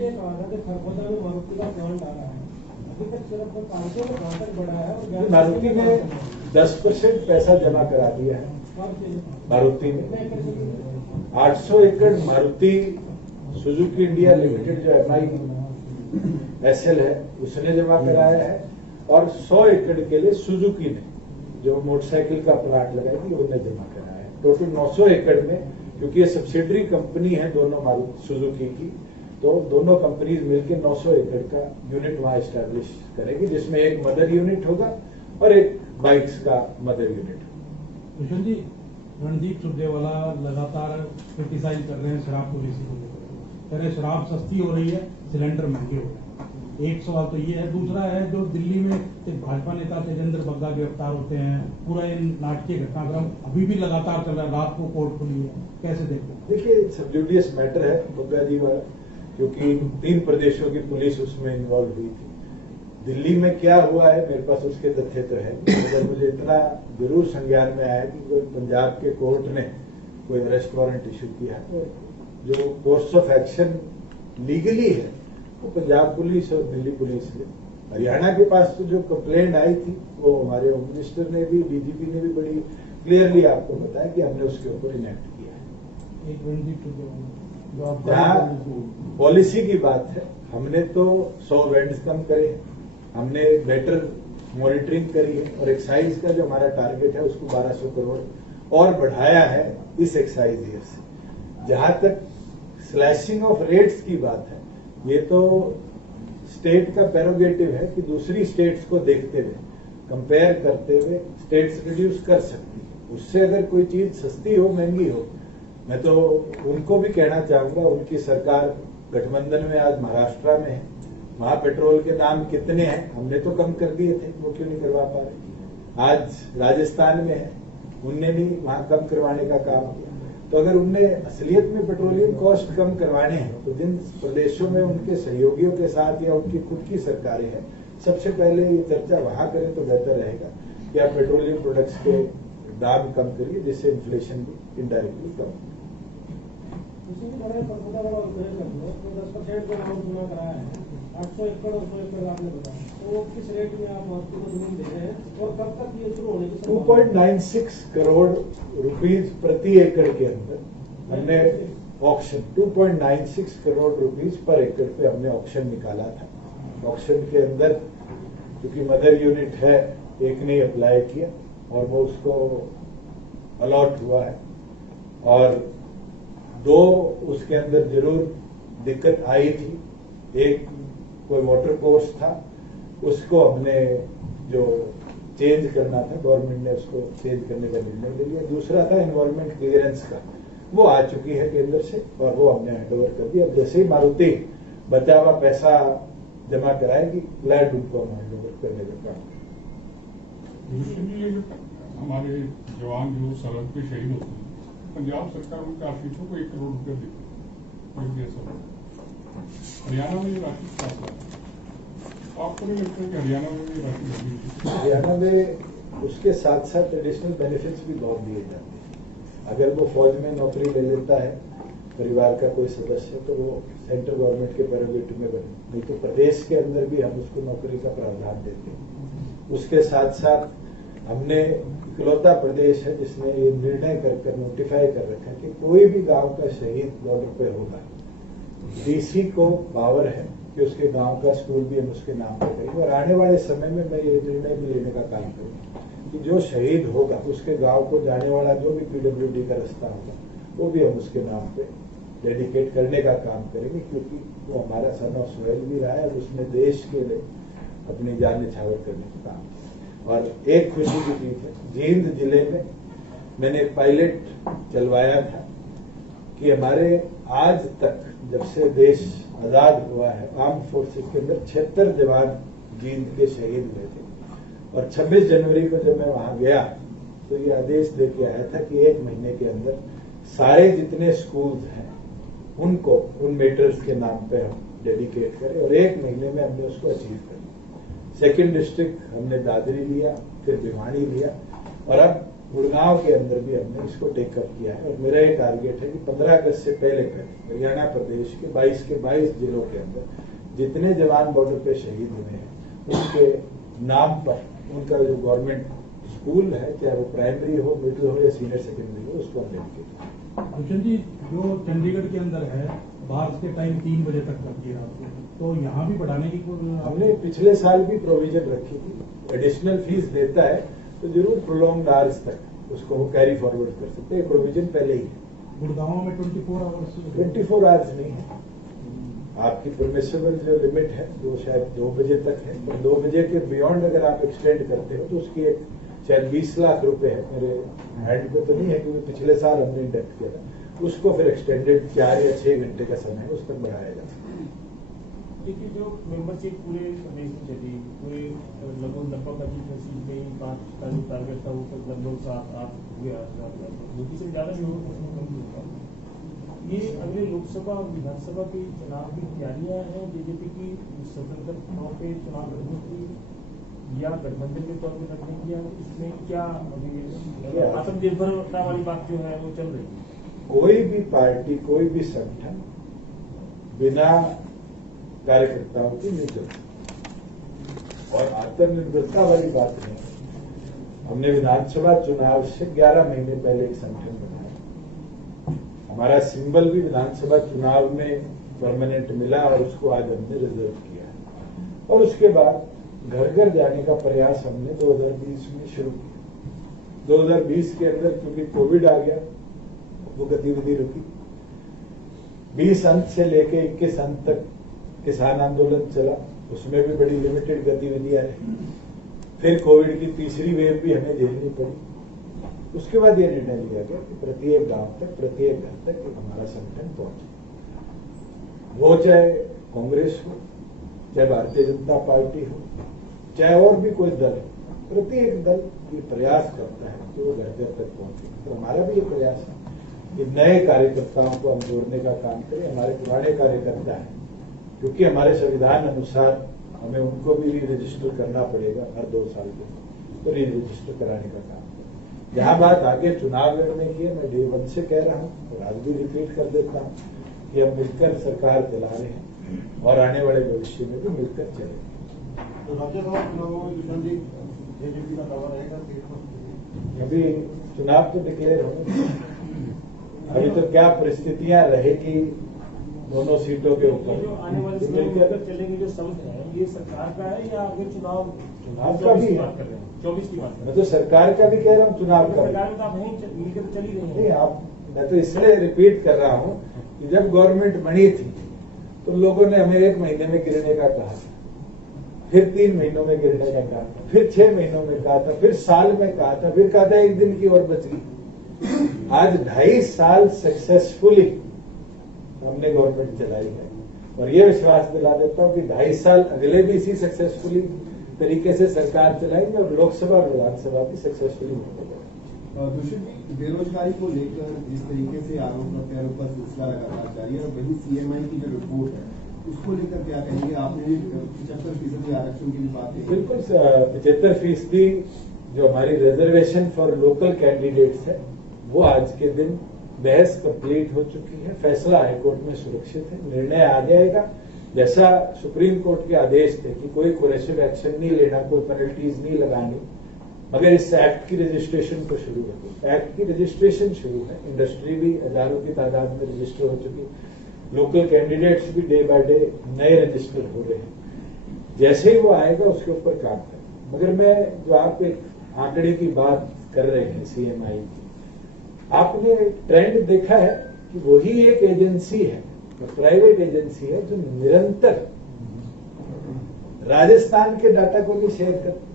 ये कहा था कि खरगोदा में मारुति का प्लांट आ रहा है, अभी तक सिर्फ 500 में कहाँ तक बढ़ा है और मारुति ने 10% पैसा जमा करा दिया है। मारुति ने 800 एकड़ मारुति सुजुकी इंडिया लिमिटेड जो MISL है उसने जमा कराया है, और 100 एकड़ के लिए सुजुकी ने जो मोटरसाइकिल का प्लांट लगाएगी उन्हें जमा कराया है। टोटल 900 एकड़ में, क्योंकि ये सब्सिडरी कंपनी है दोनों मारुति सुजुकी की, तो दोनों कंपनीज मिलकर 900 एकड़ का यूनिट वहां एस्टैब्लिश करेगी, जिसमें एक मदर यूनिट होगा और एक बाइक्स का मदर यूनिट। भूषण जी, रणदीप सुरजेवाला लगातार क्रिटिसाइज कर रहे हैं शराब पॉलिसी को लेकर, कह रहे शराब सस्ती हो रही है, सिलेंडर महंगे हो रहे हैं। एक सवाल तो ये है, दूसरा है जो दिल्ली में एक भाजपा नेता तेजेंद्र बग्गा गिरफ्तार होते हैं, पूरा इन नाटकीय घटनाक्रम अभी भी लगातार चल रहा है, रात को कोर्ट खुली है, कैसे देखते हैं? देखिए, सबजुडियस मैटर है बग्गा जी वाला, क्योंकि 3 प्रदेशों की पुलिस उसमें इन्वॉल्व हुई थी। दिल्ली में क्या हुआ है मेरे पास उसके तथ्य तो है, मगर मुझे इतना जरूर संज्ञान में आया कि कोई पंजाब के कोर्ट ने कोई अरेस्ट वारंट इशू किया है, जो कोर्स ऑफ एक्शन लीगली है वो पंजाब पुलिस और दिल्ली पुलिस ने। हरियाणा के पास तो जो कंप्लेंट आई थी वो हमारे होम मिनिस्टर ने भी, DGP ने भी बड़ी क्लियरली आपको बताया कि हमने उसके ऊपर इनेक्ट किया है। एक रणदीप सुरजेवाला जहाँ पॉलिसी की बात है, हमने तो 100 वेंड्स कम करे, हमने बेटर मॉनिटरिंग करी है, और एक्साइज का जो हमारा टारगेट है उसको 1200 करोड़ और बढ़ाया है इस एक्साइज ईयर से। जहां तक स्लैशिंग ऑफ रेट्स की बात है, ये तो स्टेट का प्रेरोगेटिव है कि दूसरी स्टेट्स को देखते हुए, कंपेयर करते हुए स्टेट्स रिड्यूस कर सकती है। उससे अगर कोई चीज सस्ती हो, महंगी हो, मैं तो उनको भी कहना चाहूंगा, उनकी सरकार गठबंधन में आज महाराष्ट्र में है, वहां पेट्रोल के दाम कितने हैं, हमने तो कम कर दिए थे, वो क्यों नहीं करवा पा रहे। आज राजस्थान में है, उनने भी वहां कम करवाने का काम किया। तो अगर उनने असलियत में पेट्रोलियम कॉस्ट कम करवाने हैं, तो जिन प्रदेशों में उनके सहयोगियों के साथ या उनकी खुद की सरकारें हैं, सबसे पहले ये चर्चा वहां करें तो बेहतर रहेगा कि आप पेट्रोलियम प्रोडक्ट्स के दाम कम करिए, जिससे इन्फ्लेशन भी इनडायरेक्टली कम हो। तो 10% जो अमाउंट जमा कराया है, 800 एकड़ और 100 एकड़ आपने बताया, तो वो किस रेट में आप मारुति को जमीन दे रहे हैं और कब तक ये शुरू होने की 2.96 करोड़ रुपीज प्रति एकड़ के अंदर हमने ऑक्शन 2.96 करोड़ रुपीज पर एकड़ पे हमने ऑक्शन निकाला था। ऑक्शन के अंदर क्योंकि मदर यूनिट है, एक ने अप्लाई किया और वो उसको अलॉट हुआ है, और 2 उसके अंदर जरूर दिक्कत आई थी। एक कोई वाटर कोर्स था, उसको हमने जो चेंज करना था, गवर्नमेंट ने उसको चेंज करने का निर्णय ले लिया। दूसरा था एनवायरमेंट क्लियरेंस का, वो आ चुकी है केंद्र से और वो हमने हैंडओवर कर दिया। अब जैसे ही मारुति बचा हुआ पैसा जमा कराएगी, लैंड उनको हम हैंडओवर करने का काम करेंगे। हमारे जवान जो सरहद पे शहीद होते हैं, पंजाब सरकार उनके आश्रितों को 1 करोड़ रुपया देती है। हरियाणा में ये राशि क्या, आपको नहीं लगता कि हरियाणा में ये राशि लगी? हरियाणा में उसके साथ साथ एडिशनल बेनिफिट्स भी बहुत दिए जाते हैं। अगर वो फौज में नौकरी ले लेता है परिवार का कोई सदस्य, तो वो सेंट्रल गवर्नमेंट के प्रेरोगेटिव में बने, नहीं तो प्रदेश के अंदर भी हम उसको नौकरी का प्रावधान देते हैं। उसके साथ साथ हमने इकलौता प्रदेश है जिसने ये निर्णय कर नोटिफाई कर रखा है कि कोई भी गांव का शहीद बॉर्डर पे होगा, DC को पावर है कि उसके गांव का स्कूल भी हम उसके नाम पे करेंगे। और आने वाले समय में मैं ये निर्णय भी लेने का काम करूंगा कि जो शहीद होगा उसके गांव को जाने वाला जो भी PWD का रास्ता होगा, वो भी हम उसके नाम पे डेडिकेट करने का काम करेंगे, क्योंकि वो हमारा सन ऑफ सोइल भी रहा है और उसने देश के लिए अपनी जान न्यौछावर करने का काम। और एक खुशी की चीज है, जींद जिले में मैंने एक पायलट चलवाया था कि हमारे आज तक जब से देश आजाद हुआ है, आर्म फोर्सेस के अंदर 76 जवान जींद के शहीद हुए थे। और 26 जनवरी को जब मैं वहां गया तो ये आदेश दे के आया था कि 1 महीने के अंदर सारे जितने स्कूल्स हैं उनको उन मेटर्स के नाम पे हम डेडिकेट करें, और 1 महीने में हमने उसको अचीव कर लिया। 2nd डिस्ट्रिक्ट हमने दादरी लिया, फिर भिवानी लिया, और अब गुड़गांव के अंदर भी हमने इसको टेकअप किया है और मेरा ये टारगेट है कि 15 अगस्त से पहले हरियाणा प्रदेश के 22 के 22 जिलों के अंदर जितने जवान बॉर्डर पे शहीद हुए हैं उनके नाम पर उनका जो गवर्नमेंट स्कूल है, चाहे वो प्राइमरी हो, मिडिल हो या सीनियर सेकेंडरी हो, उसको हम लेंगे। भूषण जी, जो चंडीगढ़ के अंदर है बाहर के टाइम 3 बजे तक कर दिया रात को, तो यहाँ भी बढ़ाने की हमने पिछले साल भी प्रोविजन रखी थी। एडिशनल फीस देता है तो जरूर प्रोलॉन्ग्ड आवर्स तक उसको वो कैरी फॉरवर्ड कर सकते हैं। प्रोविजन पहले ही है। गुड़गांव में 24 आवर्स 24 आवर्स नहीं है, आपकी परमिसेबल जो लिमिट है वो शायद 2 बजे तक है, पर 2 बजे के बियॉन्ड अगर आप एक्सटेंड करते हो तो उसकी एक शायद 20 लाख रुपए है, मेरे हैंड पे तो नहीं है क्योंकि पिछले साल हमने इंडेक्ट किया था, उसको फिर एक्सटेंडेड 4 या 6 घंटे का समय है उस तक बढ़ाया जा सकता है। देखिए, जो मेंबरशिप पूरे प्रदेश में चली, पूरे लगभग 90% में 5 का जो टारगेट था वो लगभग 7-8 हो गया, मोदी से ज्यादा भी होगा। ये अगले लोकसभा और विधानसभा के चुनाव की तैयारियां हैं बीजेपी की स्वतंत्रताओं पे चुनाव लड़ने की या गठबंधन के तौर पर लड़ने की, या इसमें क्या अभी आत्मनिर्भरता वाली बात जो है वो चल रही है? कोई भी पार्टी, कोई भी संगठन बिना कार्यकर्ताओं की नहीं चलती और आत्मनिर्भरता वाली बात नहीं। हमने विधानसभा चुनाव से 11 महीने पहले एक संगठन बनाया, हमारा सिंबल भी विधानसभा चुनाव में परमानेंट मिला और उसको आज हमने रिजर्व किया है। और उसके बाद घर घर जाने का प्रयास हमने 2020 में शुरू किया। 2020 के अंदर क्योंकि कोविड आ गया वो गतिविधि रुकी। 20 अंत से लेके 21 अंत तक किसान आंदोलन चला, उसमें भी बड़ी लिमिटेड गतिविधियां रही। फिर कोविड की तीसरी वेव भी हमें झेलनी पड़ी। उसके बाद यह निर्णय लिया गया कि प्रत्येक गांव तक, प्रत्येक घर तक हमारा संगठन पहुंचे। वो चाहे कांग्रेस हो, चाहे भारतीय जनता पार्टी हो, चाहे और भी कोई दल हो, प्रत्येक दल ये प्रयास करता है कि वो घर घर तक पहुंचे। तो हमारा भी ये प्रयास है कि नए कार्यकर्ताओं को हम जोड़ने का काम करें। हमारे पुराने कार्यकर्ता हैं, क्योंकि हमारे संविधान अनुसार हमें उनको भी री रजिस्टर करना पड़ेगा हर 2 साल के, तो री रजिस्टर कराने का काम करें। जहां बात आगे चुनाव लड़ने की है, मैं डे 1 से कह रहा हूं और आज भी रिपीट कर देता हूं कि हम मिलकर सरकार चला रहे हैं और आने वाले भविष्य में भी मिलकर चलेंगे। तो राज्यसभा चुनावों में किशन जी जेजेपी का दावा रहेगा? अभी चुनाव तो डिक्लेयर होने, अभी तो क्या परिस्थितियां रहेगी दोनों सीटों के ऊपर। जो आने वाले समय में मिलकर चलेंगे जो संघ है, ये सरकार का है या अगर चुनाव का भी बात कर रहे हैं, 24 की बात कर रहे मैं तो सरकार का भी कह रहा हूँ, चुनाव का भी। सरकार में तो आप नहीं मिलकर चल ही रहे नहीं, हैं। आप, मैं तो इसलिए रिपीट कर रहा हूँ कि जब गवर्नमेंट बनी थी तो लोगों ने हमें 1 महीने में गिरने का कहा था, फिर 3 महीनों में गिरने का कहा था, फिर 6 महीनों में कहा था, फिर साल में कहा था, फिर कहा था 1 दिन की और बच गई। आज 2.5 साल सक्सेसफुली हमने गवर्नमेंट चलाई है और ये विश्वास दिला देता हूँ कि 2.5 साल अगले भी इसी सक्सेसफुली तरीके से सरकार चलाएंगे और लोकसभा और विधानसभा भी सक्सेसफुली होंगे। दूषित जी, बेरोजगारी को लेकर जिस तरीके से आरोप प्रत्यारोप का सिलसिला लगातार जारी है और वही सीएमआई की जो रिपोर्ट है उसको लेकर क्या कहेंगे? आपने 75% आरक्षण की भी बात की। बिल्कुल 75% जो हमारी रिजर्वेशन फॉर लोकल कैंडिडेट्स है वो आज के दिन बहस कंप्लीट हो चुकी है। फैसला हाईकोर्ट में सुरक्षित है, निर्णय आ जाएगा। जैसा सुप्रीम कोर्ट के आदेश थे कि कोई कोरेसिव एक्शन नहीं लेना, कोई पेनल्टीज नहीं लगानी, मगर इस एक्ट की रजिस्ट्रेशन को शुरू है। एक्ट की रजिस्ट्रेशन शुरू है, इंडस्ट्री भी हजारों की तादाद में रजिस्टर हो चुकी, लोकल कैंडिडेट्स भी डे बाय डे नए रजिस्टर हो रहे हैं। जैसे ही वो आएगा उसके ऊपर काम करें। मगर मैं जो आप एक आंकड़े की बात कर रहे हैं सीएमआई की, आपने ट्रेंड देखा है कि वही एक एजेंसी है, प्राइवेट एजेंसी है जो निरंतर राजस्थान के डाटा को भी शेयर करती,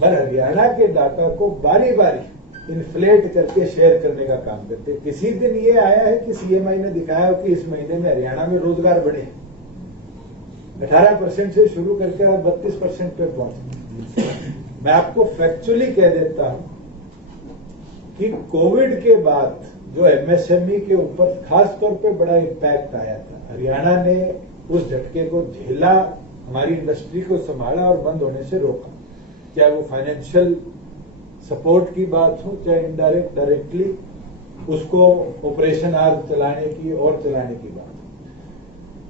पर हरियाणा के डाटा को बारी बारी इन्फ्लेट करके शेयर करने का काम करते। किसी दिन ये आया है कि सीएमआई ने दिखाया कि इस महीने में हरियाणा में रोजगार बढ़े हैं, 18% से शुरू करके आज 32% पे पहुंचे। मैं आपको फैक्चुअली कह देता हूं कि कोविड के बाद जो एमएसएमई के ऊपर खास तौर पे बड़ा इम्पैक्ट आया था, हरियाणा ने उस झटके को झेला, हमारी इंडस्ट्री को संभाला और बंद होने से रोका। चाहे वो फाइनेंशियल सपोर्ट की बात हो, चाहे इनडायरेक्ट डायरेक्टली उसको ऑपरेशन आर चलाने की और चलाने की बात हो।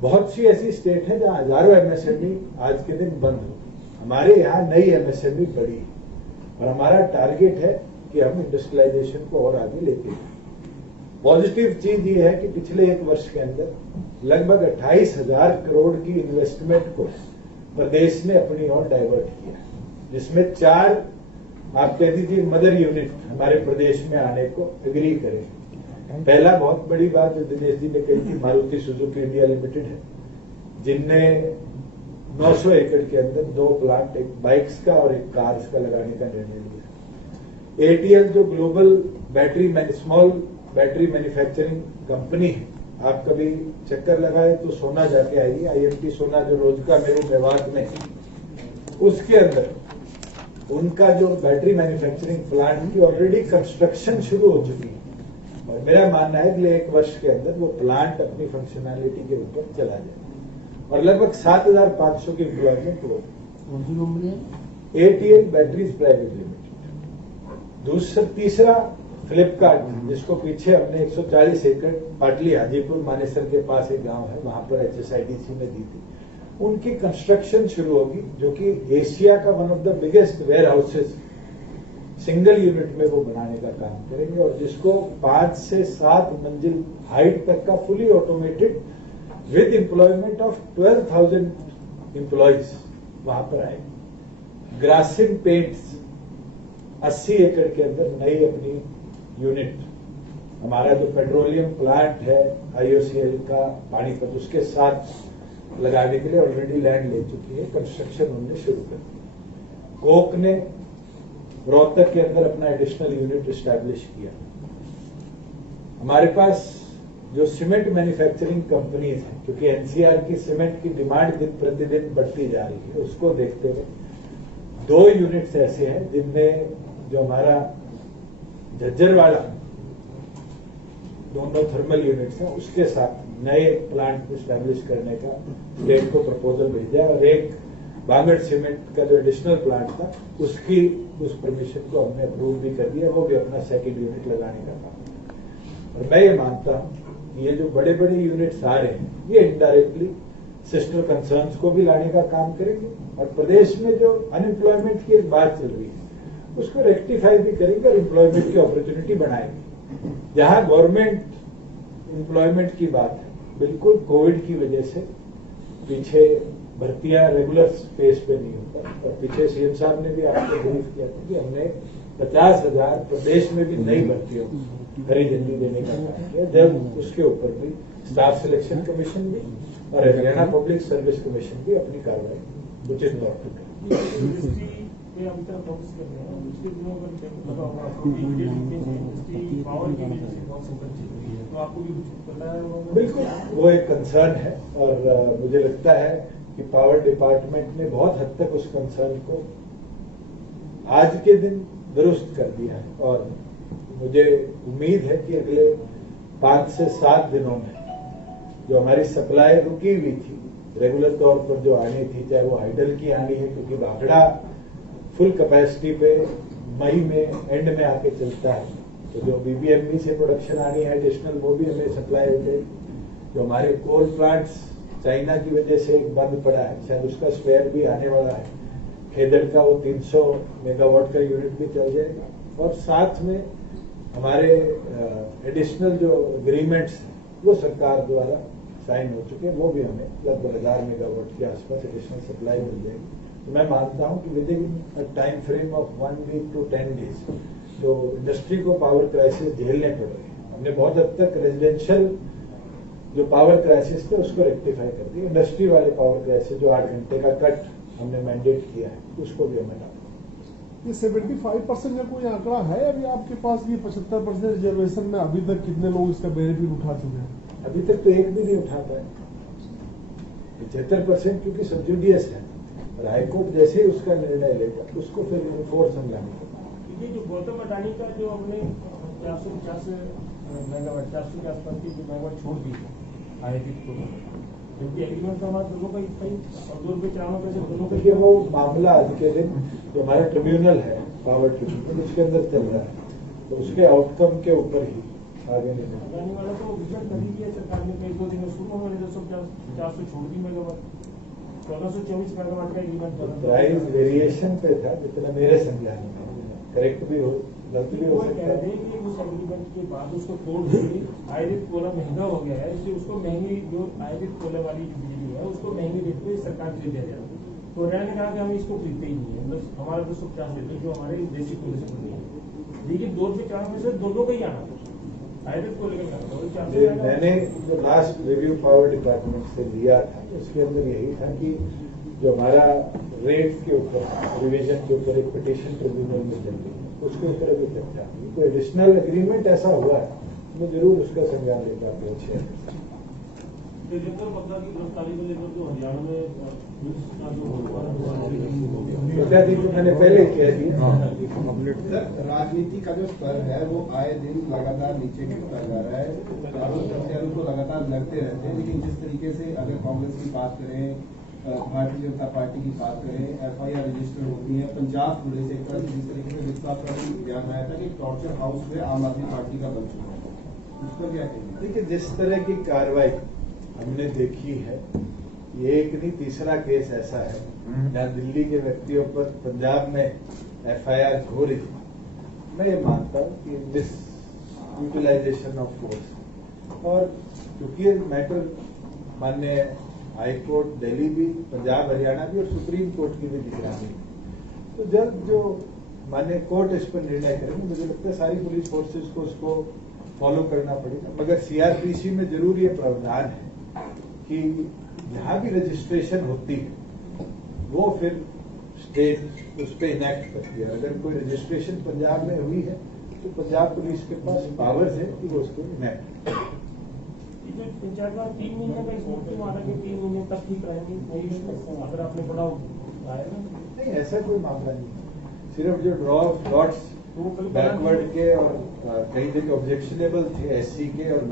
बहुत सी ऐसी स्टेट है जहां हजारों एमएसएमई आज के दिन बंद हो, हमारे यहाँ नई एमएसएमई बढ़ी और हमारा टारगेट है कि हम इंडस्ट्रियलाइजेशन को और आगे लेके जाएं। पॉजिटिव चीज ये है कि पिछले एक वर्ष के अंदर लगभग 28,000 करोड़ की इन्वेस्टमेंट को प्रदेश ने अपनी ओर डाइवर्ट किया, जिसमें 4 आप कह दीजिए मदर यूनिट हमारे प्रदेश में आने को एग्री करें। पहला बहुत बड़ी बात जो दिनेश जी ने कही थी, मारुति सुजुकी इंडिया लिमिटेड है, जिनने 900 एकड़ के अंदर 2 प्लांट, एक बाइक्स का और एक कार्स का लगाने का निर्णय लिया। एटीएल जो global small battery manufacturing company है, आप कभी चक्कर लगाए तो सोना जाके आइए, IMT सोना जो रोजका मेरू मेवात में, उसके अंदर उनका जो बैटरी मैन्युफैक्चरिंग प्लांट की ऑलरेडी कंस्ट्रक्शन शुरू हो चुकी है और मेरा मानना है कि 1 वर्ष के अंदर वो प्लांट अपनी फंक्शनैलिटी के ऊपर चला जाए और लगभग 7,500 की एम्प्लॉयमेंट हो। ATL batteries private limited. तीसरा फ्लिपकार्ट, जिसको पीछे हमने 140 एकड़ पाटली हाजीपुर मानेसर के पास एक गांव है, वहां पर HSIDC में दी थी, उनकी कंस्ट्रक्शन शुरू होगी, जो कि एशिया का one of the biggest warehouses single unit में वो बनाने का काम करेंगे और जिसको 5 से 7 मंजिल हाइट तक का fully automated with employment of 12,000 employees वहां पर आएंगे। ग्रासिम पेंट्स 80 एकड़ के अंदर नई अपनी यूनिट, हमारा जो पेट्रोलियम प्लांट है IOCL का पानीपत, उसके साथ लगाने के लिए ऑलरेडी लैंड ले चुकी है, कंस्ट्रक्शन उन्होंने शुरू कर दी। कोक ने रोहतक के अंदर अपना एडिशनल यूनिट एस्टैब्लिश किया। हमारे पास जो सीमेंट मैन्युफैक्चरिंग कंपनीज हैं, क्योंकि NCR की सीमेंट की डिमांड दिन प्रतिदिन बढ़ती जा रही है, उसको देखते हुए 2 यूनिट्स ऐसे हैं जिनमें जो हमारा झज्जरवाड़ा दोनों थर्मल यूनिट्स हैं, उसके साथ नए प्लांट एस्टैब्लिश करने का स्टेट को प्रपोजल भेजा और एक बांगड़ सीमेंट का जो एडिशनल प्लांट था उस परमिशन को हमने अप्रूव भी कर दिया, वो भी अपना सेकंड यूनिट लगाने का काम। और मैं ये मानता हूं कि ये जो बड़े बड़े यूनिट्स आ रहे हैं, ये इनडायरेक्टली सिस्टर कंसर्न्स को भी लाने का काम करेंगे और प्रदेश में जो अनएम्प्लॉयमेंट की एक बात चल रही है उसको रेक्टिफाई भी करेंगे और एम्प्लॉयमेंट की अपॉर्चुनिटी बनाएंगे। जहां गवर्नमेंट एम्प्लॉयमेंट की बात है, बिल्कुल कोविड की वजह से पीछे भर्तियां रेगुलर स्पेस पे नहीं होता और पीछे CM साहब ने भी आपको ब्रीफ किया था कि हमने 50,000 प्रदेश में भी नई भर्तियों हरी झंडी देने का काम किया, जब उसके ऊपर भी स्टाफ सिलेक्शन कमीशन भी और हरियाणा पब्लिक सर्विस कमीशन भी अपनी कार्रवाई उचित तौर पर करें। अभी तक फोकस कर रहे हैं, उसके दिनों पर लगा हुआ इंडस्ट्री पावर की वजह से बहुत संकट चल रही है, तो आपको भी कुछ पता है? बिल्कुल, वो एक कंसर्न है और मुझे लगता है कि पावर डिपार्टमेंट ने बहुत हद तक उस कंसर्न को आज के दिन दुरुस्त कर दिया है और मुझे उम्मीद है कि अगले 5 से 7 दिनों में जो हमारी सप्लाई रुकी हुई थी रेगुलर तौर पर जो आनी थी, चाहे वो हाइडल की आनी है, क्योंकि भाखड़ा फुल कैपेसिटी पे मई में एंड में आके चलता है, तो जो BBMB से प्रोडक्शन आनी है एडिशनल, वो भी हमें सप्लाई हो गई। जो हमारे कोल प्लांट्स चाइना की वजह से एक बंद पड़ा है, शायद उसका स्पेयर भी आने वाला है। खेदड़ का वो 300 मेगावाट का यूनिट भी चल जाएगा और साथ में हमारे एडिशनल जो एग्रीमेंट्स वो सरकार द्वारा साइन हो चुके हैं, वो भी हमें लगभग 1000 मेगावाट के आसपास एडिशनल सप्लाई मिल जाएगी। तो मैं मानता हूं कि within time frame of 1 week to 10 days तो इंडस्ट्री को पावर क्राइसिस झेलने पड़ रहे हैं। हमने बहुत हद तक रेजिडेंशियल जो पावर क्राइसिस थे उसको रेक्टिफाई कर दिया। इंडस्ट्री वाले पावर क्राइसिस जो 8 घंटे का कट हमने मैंडेट किया है उसको भी हमें ये 75% का कोई आंकड़ा है अभी आपके पास? ये 75% रिजर्वेशन में अभी तक कितने लोग इसका बेनिफिट उठा चुके हैं? अभी तक तो एक भी नहीं उठा पाए। 75% क्योंकि सब्सिडियस है और हाईकोर्ट जैसे ही उसका निर्णय लेगा उसको फिर फोर्स हम लाने का। ये जो गौतम अडानी का जो हमने 450 मेगावाट 400 के आसपास की जो मेगावाट छोड़ दी IIT को, क्योंकि एग्रीमेंट का हमारा दोनों का कहीं और 2 रुपये 4 रुपये से दोनों का देखिए वो मामला आज के दिन जो हमारा ट्रिब्यूनल है पावर ट्रिब्यूनल उसके अंदर चल रहा है, तो उसके आउटकम के ऊपर ही आगे नहीं। अदानी वाला तो विजन कर ही दिया सरकार ने, कई 2 दिन में शुरू होने 400 छोड़ दी मेगावाट, 1424 मेगावाट का एग्रीमेंट तो बना। प्राइस वेरिएशन पे था जितना मेरे संज्ञान में, करेक्ट भी हो गलत भी हो वो सकता कह रहे है। हैं कि उस एग्रीमेंट के बाद उसको तोड़ देंगे, आयुर्वेद कोला महंगा हो गया है, इसलिए उसको महंगी जो आयुर्वेद कोला वाली बिजली है उसको महंगी रेट पे सरकार खरीद दिया जाएगा। तो हरियाणा ने कहा कि हम इसको खरीदते ही नहीं है, बस हमारा 250 लेते जो हमारे देशी कोले से बनी है। लेकिन 2 रुपये 4 पैसे दोनों का ही आना आयुर्वेद कोले का ये मैंने जो लास्ट रिव्यू पावर डिपार्टमेंट से लिया था उसके अंदर यही था कि जो हमारा रेट के ऊपर रिवीजन के ऊपर एक पिटीशन ट्रिब्यूनल में चल रही है उसके ऊपर अभी चर्चा हुई। कोई एडिशनल एग्रीमेंट ऐसा हुआ है मैं जरूर उसका संज्ञान लेकर आपको शेयर करता हूं। तेजस्वी पत्ता की गिरफ्तारी को लेकर जो हरियाणा में का जो उसका जी तो मैंने पहले ही कह दिया। सर, राजनीति का जो स्तर है वो आए दिन लगातार नीचे गिरता जा रहा है। आरोप प्रत्यारोप तो लगातार लगते रहते हैं, लेकिन जिस तरीके से अगर कांग्रेस की बात करें, भारतीय जनता पार्टी की बात करें, FIR रजिस्टर होती है, पंजाब पुलिस एक तरह से जिस तरीके से विस्तार का बयान आया था कि टॉर्चर हाउस में आम आदमी पार्टी का बन चुका है, उस पर क्या कहेंगे? देखिए जिस तरह की कार्रवाई हमने देखी है ये एक नहीं तीसरा केस ऐसा है जहाँ दिल्ली के व्यक्तियों पर पंजाब में FIR हो रही है। मैं ये मानता हूँ कि दिस यूटिलाइजेशन ऑफ फोर्स और क्योंकि ये मैटर माननीय हाई कोर्ट दिल्ली भी, पंजाब हरियाणा भी और सुप्रीम कोर्ट की भी निगरानी है, तो जब जो माननीय कोर्ट इस पर निर्णय करेंगे मुझे लगता है सारी पुलिस फोर्सेस को उसको फॉलो करना पड़ेगा। मगर CRPC में जरूर ये प्रावधान है कि जहां भी रजिस्ट्रेशन होती है वो फिर स्टेट उस पर इनेक्ट करती है। अगर कोई रजिस्ट्रेशन पंजाब में हुई है तो पंजाब पुलिस के पास पावर्स है कि वो उसको इनेक्ट करे। पंचायत का 3 महीने का इसमें क्यों माना कि 3 महीने तक ठीक रहेंगे? अगर आपने पढ़ा आया ना, नहीं ऐसा कोई मामला नहीं है, सिर्फ जो डॉट्स बैकवर्ड के और कई जगह ऑब्जेक्शनेबल थे SC के और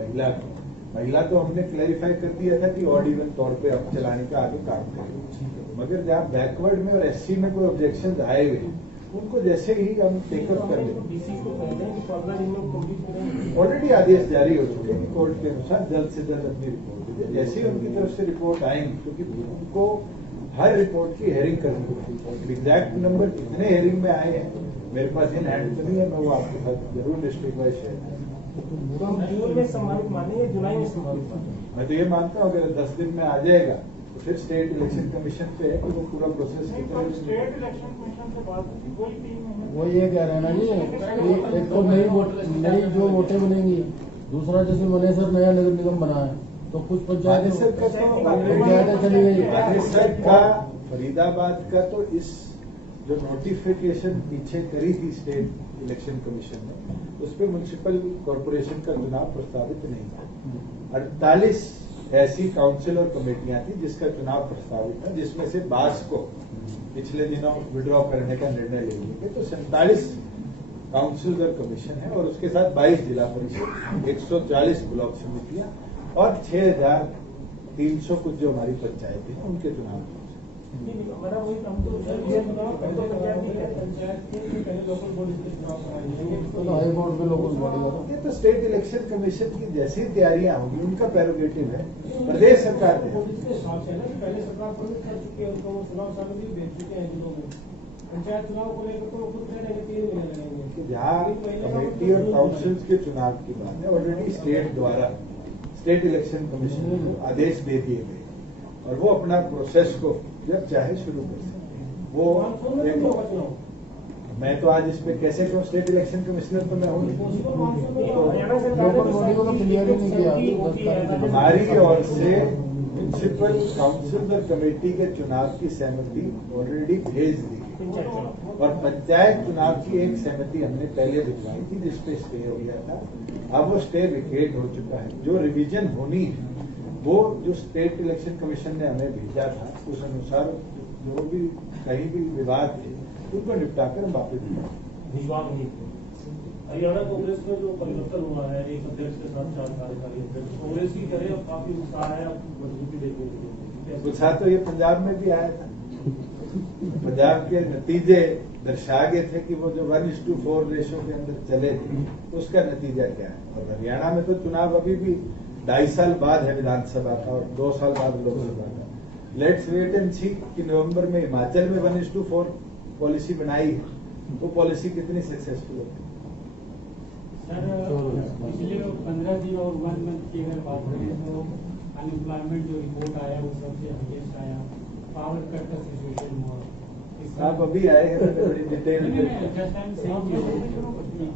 महिला तो हमने क्लैरिफाई कर दिया था कि ऑड इवन तौर पे अब चलाने का आगे काम करेंगे। मगर जहाँ बैकवर्ड में और SC में कोई ऑब्जेक्शन आए हुए उनको जैसे ही हम टेकअप कर लेंगे। डीसी को कह दें कि 15 दिन में कंप्लीट करेंगे। ऑलरेडी आदेश जारी हो चुके हैं कोर्ट के अनुसार जल्द से जल्द अपनी रिपोर्ट दीजिए। जैसे ही उनकी तरफ से रिपोर्ट आएंगी, क्योंकि उनको हर रिपोर्ट की हेयरिंग करनी होगी, एग्जैक्ट नंबर कितने हेयरिंग में आए हैं मेरे पास इन हैंड तो नहीं है, मैं वो आपके साथ जरूर डिस्ट्रिक्ट वाइज शेयर करूंगा। तो हम जून में सम्मानित माने या जुलाई में सम्मानित माने? मैं तो ये मानता हूँ अगर 10 दिन में आ जाएगा तो फिर स्टेट इलेक्शन कमीशन पे है कि वो पूरा प्रोसेस स्टेट इलेक्शन कमीशन से बात होती, कोई 3 महीने वो ये कह रहे हैं ना जी, एक तो नई जो वोटें बनेंगी, दूसरा जैसे मनेसर नया नगर निगम बना है तो कुछ मानेसर का पंचायतें चली गई। मानेसर का फरीदाबाद का तो इस जो नोटिफिकेशन पीछे करी थी स्टेट इलेक्शन कमीशन ने उस पर म्युनिसिपल कॉर्पोरेशन का चुनाव प्रस्तावित नहीं था। 48 ऐसी काउंसिल और कमेटियां थी जिसका चुनाव प्रस्तावित था, जिसमें से 22 को पिछले दिनों विड्रॉ करने का निर्णय ले लिए। तो 47 काउंसिल और कमीशन है और उसके साथ 22 जिला परिषद, 140 ब्लॉक समितियां और 6300 कुछ जो हमारी पंचायतें हैं उनके चुनाव। हमारा वही हम तो पंचायत नहीं है, पंचायत के पहले लोकल बॉडी के चुनाव कराएंगे तो हाई कोर्ट में लोगों को ये तो स्टेट इलेक्शन कमीशन की जैसी तैयारियां होंगी उनका प्रेरोगेटिव है, प्रदेश सरकार ने इसके हिसाब से ना कि पहले सरकार परमिट कर चुकी है, उनको चुनाव सामग्री भेज चुके हैं जिलों में। पंचायत चुनाव को लेकर तो वो खुद कह रहे हैं 3 महीने लगेंगे। जहाँ कमेटी और काउंसिल के चुनाव की बात है ऑलरेडी स्टेट द्वारा स्टेट इलेक्शन कमीशन को आदेश दे दिए गए और वो अपना प्रोसेस को जब चाहे शुरू कर सकते हैं। वो मैं तो आज इस पे कैसे कहूँ, स्टेट इलेक्शन कमिश्नर तो मैं हूँ हरियाणा सरकार लोकल बॉडी को तो क्लियर ही नहीं किया। हमारी ओर से म्युनिसिपल काउंसिल और कमेटी के चुनाव की सहमति ऑलरेडी भेज दी और पंचायत चुनाव की एक सहमति हमने पहले भिजवाई थी जिसपे स्टे हो गया था। अब वो स्टे विकेट हो चुका है। जो रिवीजन होनी है वो जो स्टेट इलेक्शन कमीशन ने हमें भेजा था उस अनुसार जो भी कहीं भी विवाद थे उनको निपटाकर हम वापस भिजवा नहीं। हरियाणा कांग्रेस में जो परिवर्तन हुआ है, एक अध्यक्ष के साथ 4 कार्यकारी अध्यक्ष, कांग्रेस की तरह अब काफी उत्साह है, अब मजबूती देखने को मिली है। उत्साह तो ये पंजाब में भी आया था, पंजाब के नतीजे दर्शा गए थे कि वो जो 1:4 रेशो के अंदर चले थे उसका नतीजा क्या है। और हरियाणा में तो चुनाव अभी भी 2.5 साल बाद है विधानसभा का और 2 साल बाद लोकसभा का। लेट्स वेट एंड सी कि नवंबर में हिमाचल में 1:4 पॉलिसी बनाई है, वो पॉलिसी कितनी सक्सेसफुल होती है। सर पिछले 15 दिन और 1 मंथ की अगर बात करें तो अनएम्प्लॉयमेंट जो रिपोर्ट आया वो सबसे हाईएस्ट आया। पावर कट का सिचुएशन हुआ। आप अभी आए हैं तो बड़ी डिटेल में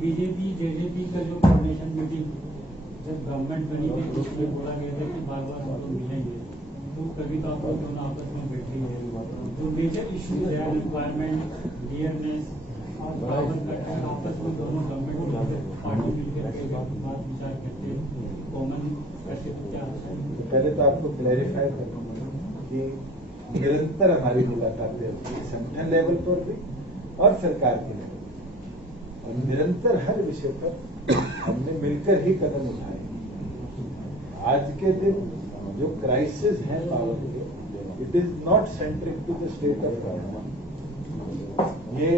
बीजेपी जेजेपी का जो कोऑर्डिनेशन मीटिंग जब गवर्नमेंट बनी थी तो उसमें बोला गया था कि बार बार हम लोग मिलेंगे, तो कभी तो आप लोग दोनों आपस में बैठेंगे। जो मेजर इश्यूज है अनएम्प्लॉयमेंट, डियरनेस और पावर कट है, आपस में दोनों गवर्नमेंट पार्टी मिलकर बात विचार करते कॉमन कैसे क्या। पहले तो आपको क्लैरिफाई करना कि निरंतर हमारी मुलाकातें होती है संगठन लेवल पर भी और सरकार के लेवल पर, और निरंतर हर विषय पर हमने मिलकर ही कदम उठाए। आज के दिन जो क्राइसिस है पावर के, it is not centric to the state of government. ये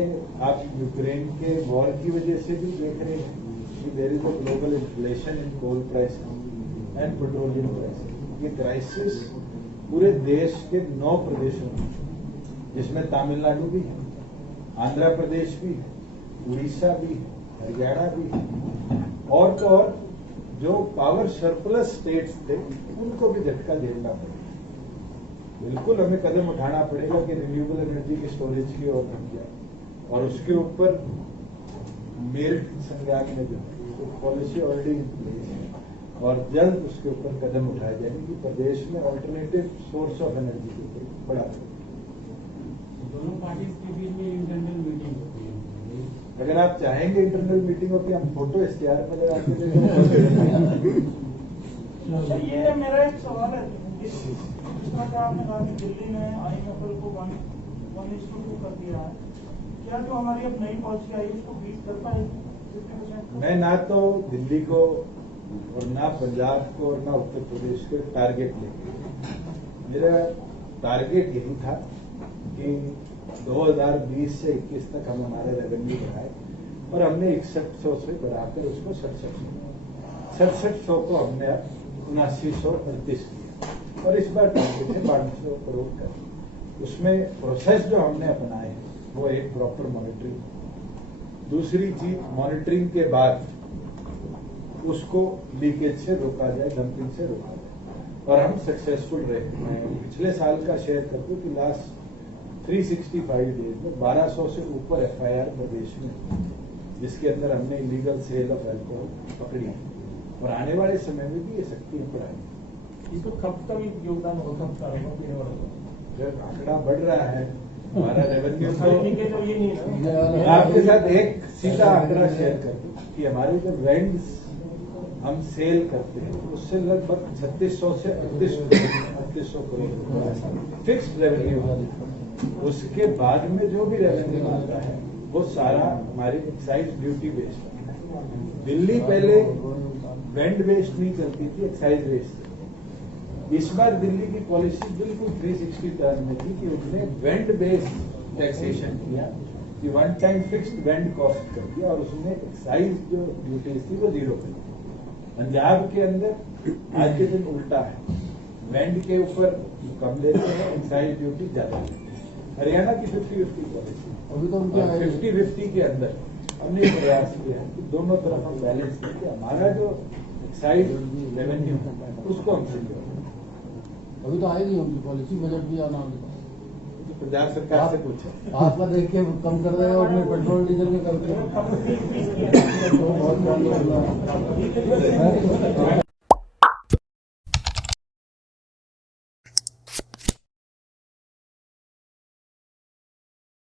आप यूक्रेन के वॉर की वजह से भी देख रहे हैं कि there is a global inflation in coal price and petroleum price. ये क्राइसिस पूरे देश के 9 प्रदेशों में, जिसमें तमिलनाडु भी है, आंध्र प्रदेश भी है, उड़ीसा भी है, हरियाणा भी है, और तो और जो पावर सरप्लस स्टेट्स थे उनको भी झटका झेलना पड़ेगा। बिल्कुल हमें कदम उठाना पड़ेगा कि रिन्यूएबल एनर्जी की स्टोरेज की ओर हम जाए, और उसके ऊपर मेरिट संज्ञान में जो पॉलिसी ऑलरेडी इन प्लेस है और जल्द उसके ऊपर कदम उठाए जाएंगे कि प्रदेश में ऑल्टरनेटिव सोर्स ऑफ एनर्जी के ऊपर बढ़ा। दोनों पार्टीज के बीच में इंटरनल मीटिंग होती है। अगर आप चाहेंगे इंटरनल मीटिंग हो कि हम फोटो इश्तेहार में लगा के दें। ये मेरा एक सवाल है, जिसका क्या आपने कहा कि दिल्ली में IMFL को 1:2 कर दिया है, क्या जो हमारी अब नई पॉलिसी आई उसको बीट कर पाएगी 50%? मैं ना तो दिल्ली को और ना पंजाब को और ना उत्तर प्रदेश को टारगेट लेके, मेरा टारगेट यही था कि 2020 से 21 तक हम हमारे रेवेन्यू बढ़ाए, और हमने 6100 से बढ़ाकर उसको 6700 को हमने अब 7938 किया, और इस बार टारगेट है 1200 करोड़ का। उसमें प्रोसेस जो हमने अपनाए हैं वो एक प्रॉपर मॉनिटरिंग, दूसरी चीज मॉनिटरिंग के बाद उसको लीकेज से रोका जाए, डंपिंग से रोका जाए, और हम सक्सेसफुल रहे। मैं पिछले साल का शेयर करता हूँ कि लास्ट 365 डेज में 1200 से ऊपर FIR प्रदेश में, जिसके अंदर हमने इलीगल सेल ऑफ अल्कोहल पकड़ी है, और आने वाले समय में भी ये सख्ती बढ़ाएंगे। इसको कब तक योगदान होगा जब आंकड़ा बढ़ रहा है हमारा रेवेन्यू, तो ये नहीं है। आपके साथ एक सीधा आंकड़ा शेयर कर दूं कि हमारे जो वेंड्स हम सेल करते हैं उससे लगभग 3600 से 3800 करोड़ फिक्स्ड रेवेन्यू है। उसके बाद में जो भी रेवेन्यू आता है वो सारा हमारी एक्साइज ड्यूटी बेस्ड है। दिल्ली पहले वेंड बेस्ड नहीं चलती थी, एक्साइज बेस्ड। इस बार दिल्ली की पॉलिसी बिल्कुल 360 टर्न में थी कि उसने वेंड बेस्ड टैक्सेशन किया, कि वन टाइम फिक्स्ड वेंड कॉस्ट कर दिया, और उसने एक्साइज जो ड्यूटीज थी वो 0 कर दी। पंजाब के अंदर आज के दिन उल्टा है, वेंड के ऊपर कम लेते हैं, एक्साइज ड्यूटी ज्यादा लेते हैं। हरियाणा की 50-50 पॉलिसी, अभी तो उनके 50-50 के अंदर हमने ये प्रयास किया है कि दोनों तरफ हम बैलेंस करके हमारा जो एक्साइज रेवेन्यू उसको हम सिक्योर करें। अभी तो आएगी उनकी पॉलिसी, बजट भी आना पंजाब सरकार से पूछे, आपका देख के कम कर देगा, अपने पेट्रोल डीजल के करते हैं। तो बहुत